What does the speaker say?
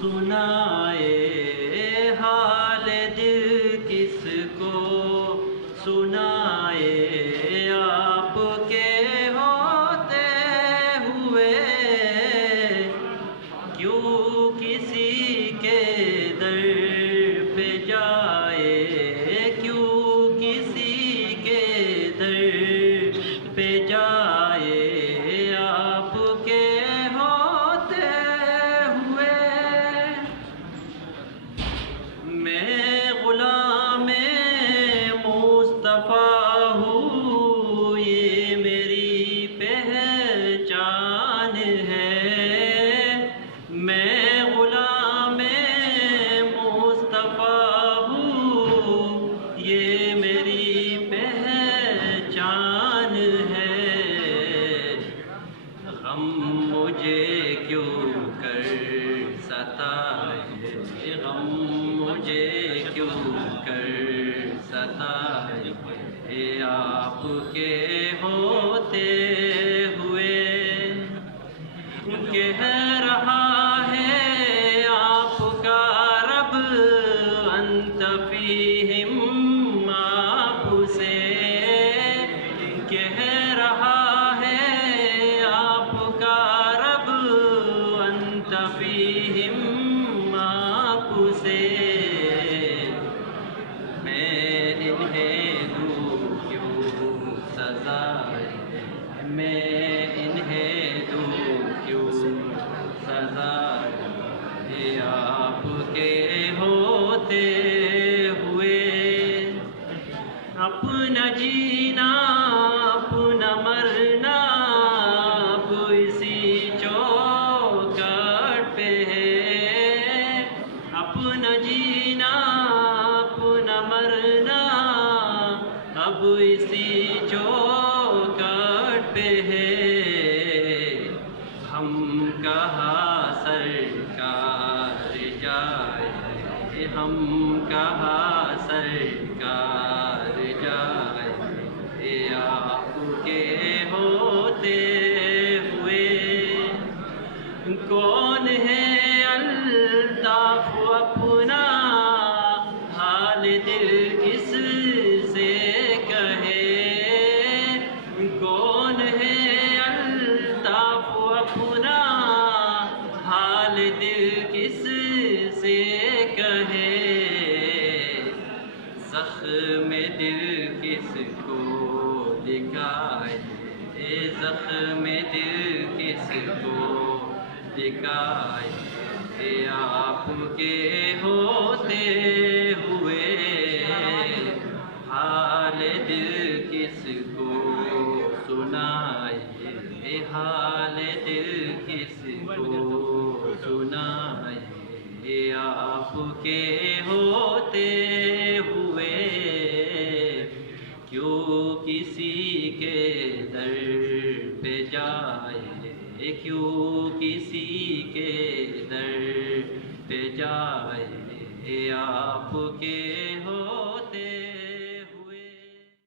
سنائے حال دل کس کو سنائے آپ کے ہوتے ہوئے، کیوں کسی کے در پہ جائے، کیوں کسی کے در پہ جائے آپ کے ہوتے ہوئے۔ میں غلام مصطفیٰ ہوں، یہ میری پہچان ہے۔ میں غلام مصطفیٰ ہوں، یہ میری پہچان ہے۔ غم مجھے کیوں کر ستائے، غم مجھے کیوں کر ستائے آپ کے ہوتے ہوئے۔ کہہ رہا ہے آپ کا رب انت فیہم آپ سے، کہہ رہا ہے آپ کا رب انت فیہم آپ سے۔ میں انہیں دوں کیوں سزا، میں انہیں دوں کیوں سزا آپ کے ہوتے ہوئے۔ اپنا جینا اپنا مرنا اب اسی چوکھٹ پہ ہے، اپنا جینا اپنا مرنا اب اسی چوکھٹ پہ ہے۔ ہم کہاں سرکار جائے، ہم کہاں سرکار جائے آپ کے ہوتے ہوئے۔ کون ہے الطاف اپنا حال دل کس سے کہے، کون ہے الطاف اپنا حال دل کس سے کہے۔ زخم دل کس کو دکھائے، زخم دل کس کو دکھائے آپ کے ہوتے ہوئے۔ حال دل کس کو سنائے، حال دل کس کو سنائے آپ کے ہوتے ہوئے۔ کیوں کسی کے در پہ جائے، کیوں کسی کے در پہ جائے آپ کے ہوتے